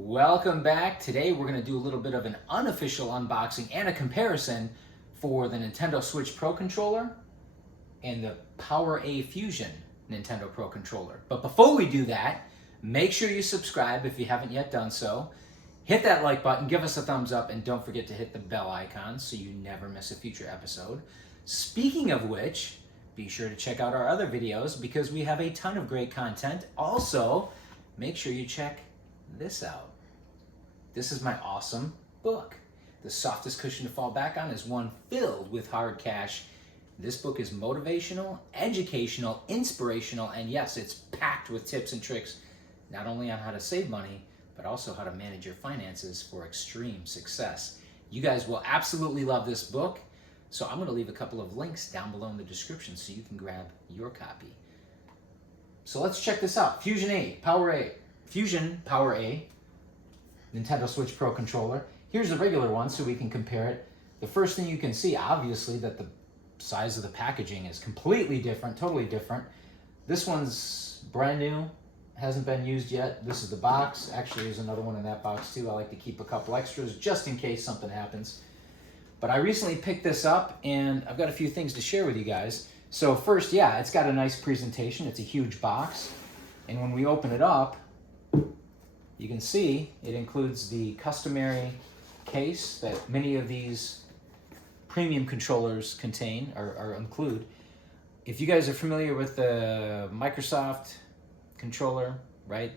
Welcome back. Today we're going to do a little bit of an unofficial unboxing and a comparison for the Nintendo Switch Pro controller and the PowerA Fusion Nintendo Pro controller. But before we do that, make sure you subscribe if you haven't yet done so. Hit that like button, give us a thumbs up, and don't forget to hit the bell icon so you never miss a future episode. Speaking of which, be sure to check out our other videos because we have a ton of great content. Also, make sure you check this out. This is my awesome book. The Softest Cushion to Fall Back On is one filled with hard cash. This book is motivational, educational, inspirational, and yes, it's packed with tips and tricks, not only on how to save money, but also how to manage your finances for extreme success. You guys will absolutely love this book, so I'm going to leave a couple of links down below in the description so you can grab your copy. So let's check this out. Fusion PowerA Nintendo Switch Pro controller. Here's the regular one so we can compare it. The first thing you can see, obviously, that the size of the packaging is completely different, totally different. This one's brand new, hasn't been used yet. This is the box. Actually, there's another one in that box too. I like to keep a couple extras just in case something happens. But I recently picked this up and I've got a few things to share with you guys. So first, yeah, it's got a nice presentation. It's a huge box. And when we open it up, you can see it includes the customary case that many of these premium controllers contain or include. If you guys are familiar with the Microsoft controller, right?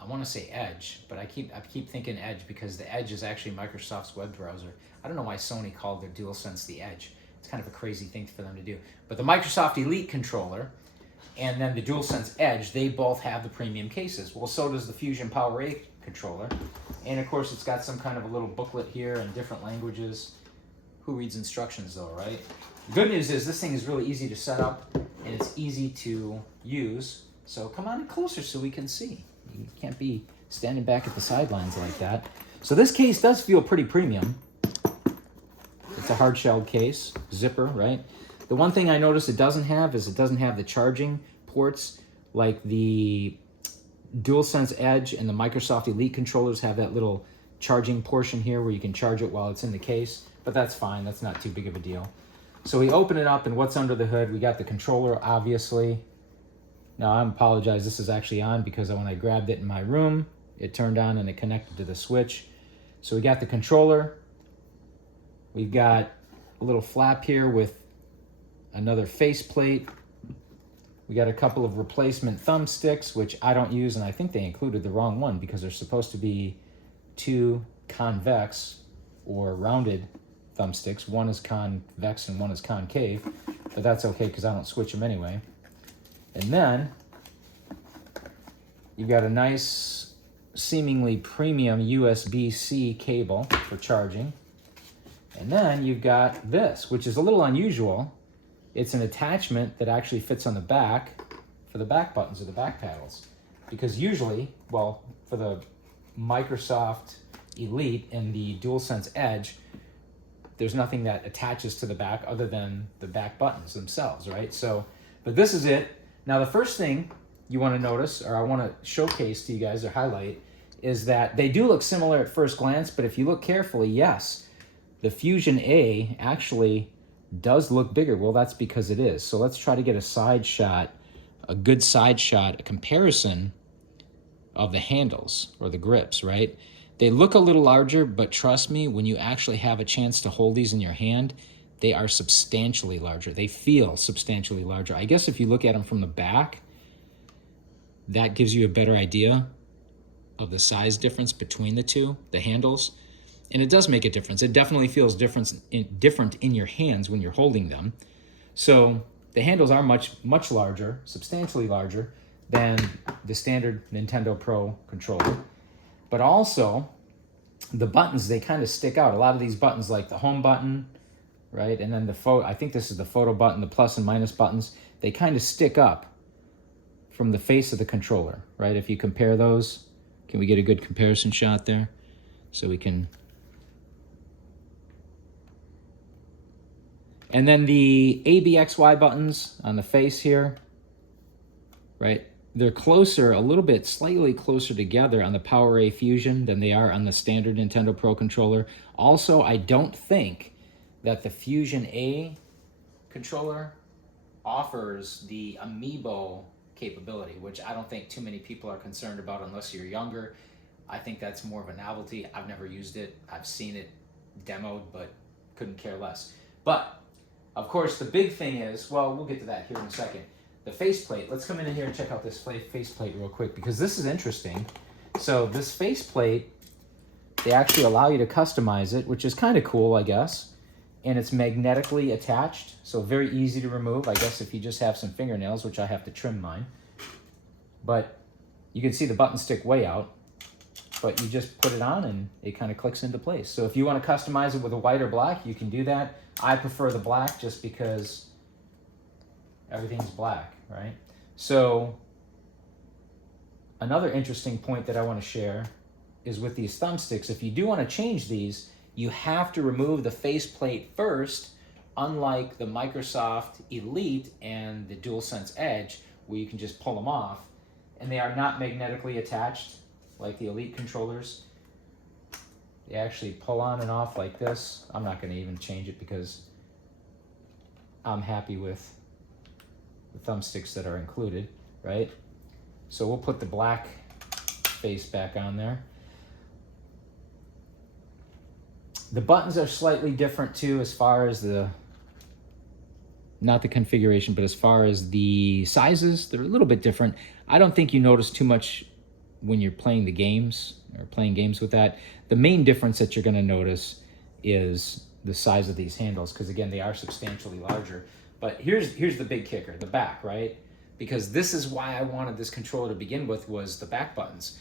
I want to say Edge, but I keep thinking Edge because the Edge is actually Microsoft's web browser. I don't know why Sony called their DualSense the Edge. It's kind of a crazy thing for them to do. But the Microsoft Elite controller and then the DualSense Edge, they both have the premium cases. Well, so does the Fusion PowerA controller. And of course, it's got some kind of a little booklet here in different languages. Who reads instructions though, right? The good news is this thing is really easy to set up and it's easy to use. So come on in closer so we can see. You can't be standing back at the sidelines like that. So this case does feel pretty premium. It's a hard-shelled case, zipper, right? The one thing I noticed it doesn't have is it doesn't have the charging ports like the DualSense Edge and the Microsoft Elite controllers have that little charging portion here where you can charge it while it's in the case, but that's fine. That's not too big of a deal. So we open it up and what's under the hood? We got the controller, obviously. Now I apologize, this is actually on because when I grabbed it in my room, it turned on and it connected to the Switch. So we got the controller. We've got a little flap here with another faceplate. We got a couple of replacement thumbsticks, which I don't use, and I think they included the wrong one because they're supposed to be two convex or rounded thumbsticks. One is convex and one is concave, but that's okay because I don't switch them anyway. And then you've got a nice, seemingly premium USB-C cable for charging. And then you've got this, which is a little unusual. It's an attachment that actually fits on the back for the back buttons or the back paddles. Because usually, well, for the Microsoft Elite and the DualSense Edge, there's nothing that attaches to the back other than the back buttons themselves, right? So, but this is it. Now, the first thing you want to notice, or I want to showcase to you guys or highlight, is that they do look similar at first glance, but if you look carefully, yes, the Fusion A actually does look bigger. Well, that's because it is. So let's try to get a side shot, a good side shot, a comparison of the handles or the grips, right? They look a little larger, but trust me, when you actually have a chance to hold these in your hand, they are substantially larger. They feel substantially larger. I guess if you look at them from the back, that gives you a better idea of the size difference between the two, the handles. And it does make a difference. It definitely feels different in your hands when you're holding them. So the handles are much larger, substantially larger than the standard Nintendo Pro controller. But also, the buttons, they kind of stick out. A lot of these buttons, like the home button, right? And then I think this is the photo button, the plus and minus buttons, they kind of stick up from the face of the controller, right? If you compare those, can we get a good comparison shot there? So we can... And then the ABXY buttons on the face here, right? they're closer, a little bit, slightly closer together on the PowerA Fusion than they are on the standard Nintendo Pro controller. Also, I don't think that the Fusion A controller offers the amiibo capability, which I don't think too many people are concerned about unless you're younger. I think that's more of a novelty. I've never used it. I've seen it demoed, but couldn't care less. But, of course, the big thing is, well, we'll get to that here in a second. The faceplate. Let's come in here and check out this faceplate real quick because this is interesting. So this faceplate, they actually allow you to customize it, which is kind of cool, I guess. And it's magnetically attached, so very easy to remove, I guess, if you just have some fingernails, which I have to trim mine. But you can see the button stick way out, but you just put it on and it kind of clicks into place. So if you want to customize it with a white or black, you can do that. I prefer the black just because everything's black, right? So another interesting point that I want to share is with these thumbsticks. If you do want to change these, you have to remove the faceplate first, unlike the Microsoft Elite and the DualSense Edge, where you can just pull them off. And they are not magnetically attached like the Elite controllers. They actually pull on and off like this. I'm not going to even change it because I'm happy with the thumbsticks that are included, right? So we'll put the black face back on there. The buttons are slightly different too as far as the, not the configuration, but as far as the sizes, they're a little bit different. I don't think you notice too much when you're playing the games or playing games with that. The main difference that you're going to notice is the size of these handles, because again, they are substantially larger. But here's the big kicker, the back, right? Because this is why I wanted this controller to begin with, was the back buttons.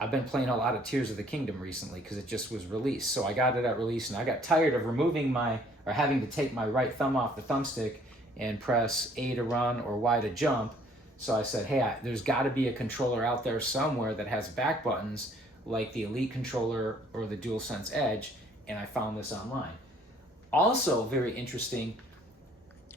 I've been playing a lot of Tears of the Kingdom recently because it just was released. So I got it at release and I got tired of removing or having to take my right thumb off the thumbstick and press A to run or Y to jump. So I said, hey, there's got to be a controller out there somewhere that has back buttons like the Elite controller or the DualSense Edge, and I found this online. Also very interesting,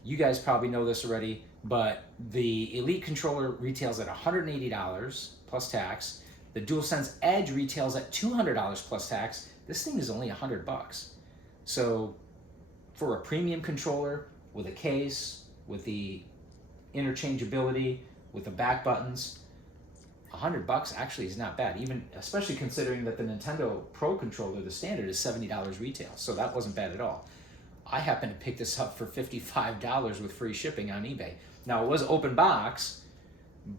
you guys probably know this already, but the Elite controller retails at $180 plus tax. The DualSense Edge retails at $200 plus tax. This thing is only $100. So for a premium controller with a case, with the interchangeability, with the back buttons, $100 actually is not bad, even especially considering that the Nintendo Pro controller, the standard, is $70 retail. So that wasn't bad at all. I happened to pick this up for $55 with free shipping on eBay. Now it was open box,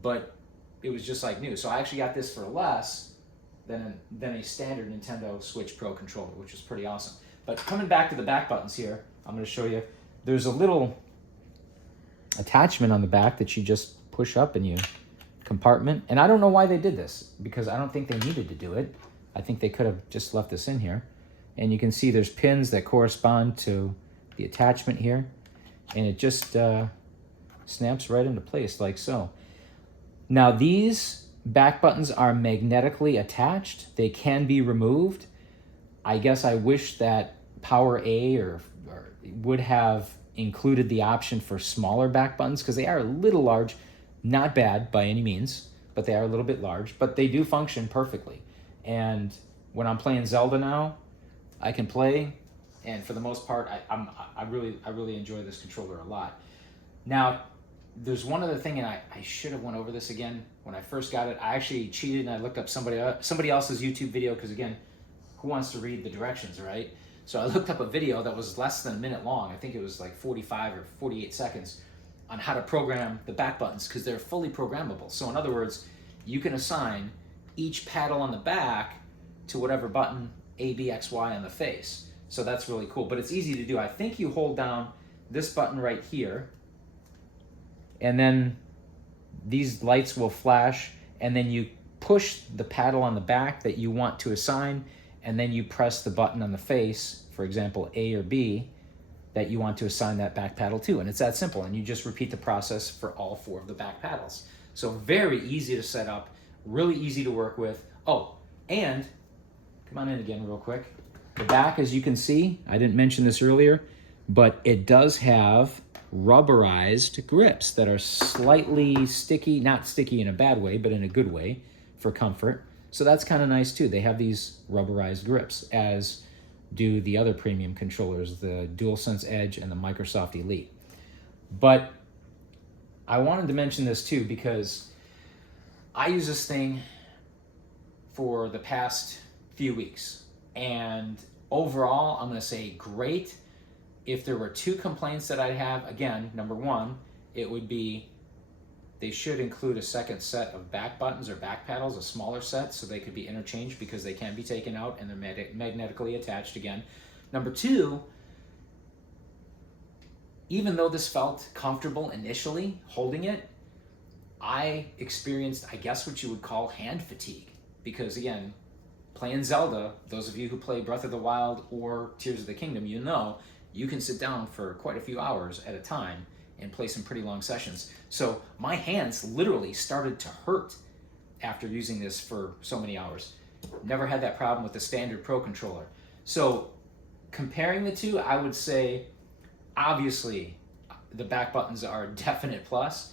but it was just like new. So I actually got this for less than a standard Nintendo Switch Pro controller, which is pretty awesome. But coming back to the back buttons here, I'm going to show you. There's a little attachment on the back that you just push up and you compartment. And I don't know why they did this, because I don't think they needed to do it. I think they could have just left this in here. And you can see there's pins that correspond to the attachment here. And it just snaps right into place like so. Now these back buttons are magnetically attached. They can be removed. I guess I wish that PowerA or would have included the option for smaller back buttons, because they are a little large. Not bad by any means, but they are a little bit large, but they do function perfectly. And when I'm playing Zelda now, I can play, and for the most part, I really enjoy this controller a lot. Now, there's one other thing, and I should have went over this again when I first got it. I actually cheated and I looked up somebody else's YouTube video, because again, who wants to read the directions, right? So I looked up a video that was less than a minute long. I think it was like 45 or 48 seconds on how to program the back buttons, because they're fully programmable. So in other words, you can assign each paddle on the back to whatever button, A, B, X, Y on the face. So that's really cool, but it's easy to do. I think you hold down this button right here, and then these lights will flash, and then you push the paddle on the back that you want to assign, and then you press the button on the face, for example, A or B, that you want to assign that back paddle to. And it's that simple, and you just repeat the process for all 4 of the back paddles. So very easy to set up, really easy to work with. Oh, and come on in again real quick. The back, as you can see, I didn't mention this earlier, but it does have rubberized grips that are slightly sticky, not sticky in a bad way, but in a good way for comfort. So that's kind of nice too. They have these rubberized grips, as do the other premium controllers, the Dualsense Edge and the Microsoft Elite. But I wanted to mention this too because I use this thing for the past few weeks, and overall I'm going to say great. If there were two complaints that I'd have, again, number one, it would be they should include a second set of back buttons or back paddles, a smaller set, so they could be interchanged because they can be taken out and they're magnetically attached again. Number two, even though this felt comfortable initially holding it, I experienced, I guess, what you would call hand fatigue. Because again, playing Zelda, those of you who play Breath of the Wild or Tears of the Kingdom, you know you can sit down for quite a few hours at a time and play some pretty long sessions. So my hands literally started to hurt after using this for so many hours. Never had that problem with the standard Pro controller. So comparing the two, I would say, obviously, the back buttons are a definite plus,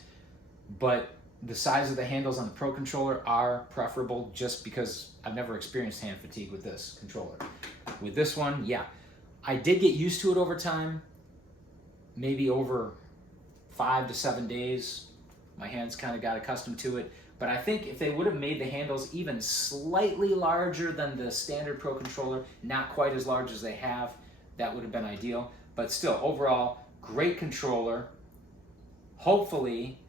but the size of the handles on the Pro controller are preferable just because I've never experienced hand fatigue with this controller. With this one, yeah, I did get used to it over time, maybe over 5 to 7 days. My hands kind of got accustomed to it. But I think if they would have made the handles even slightly larger than the standard Pro controller, not quite as large as they have, that would have been ideal. But still, overall, great controller. Hopefully,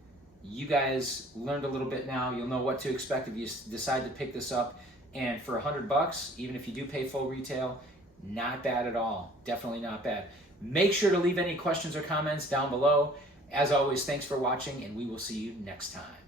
you guys learned a little bit now. You'll know what to expect if you decide to pick this up. And for $100, even if you do pay full retail, not bad at all. Definitely not bad. Make sure to leave any questions or comments down below. As always, thanks for watching, and we will see you next time.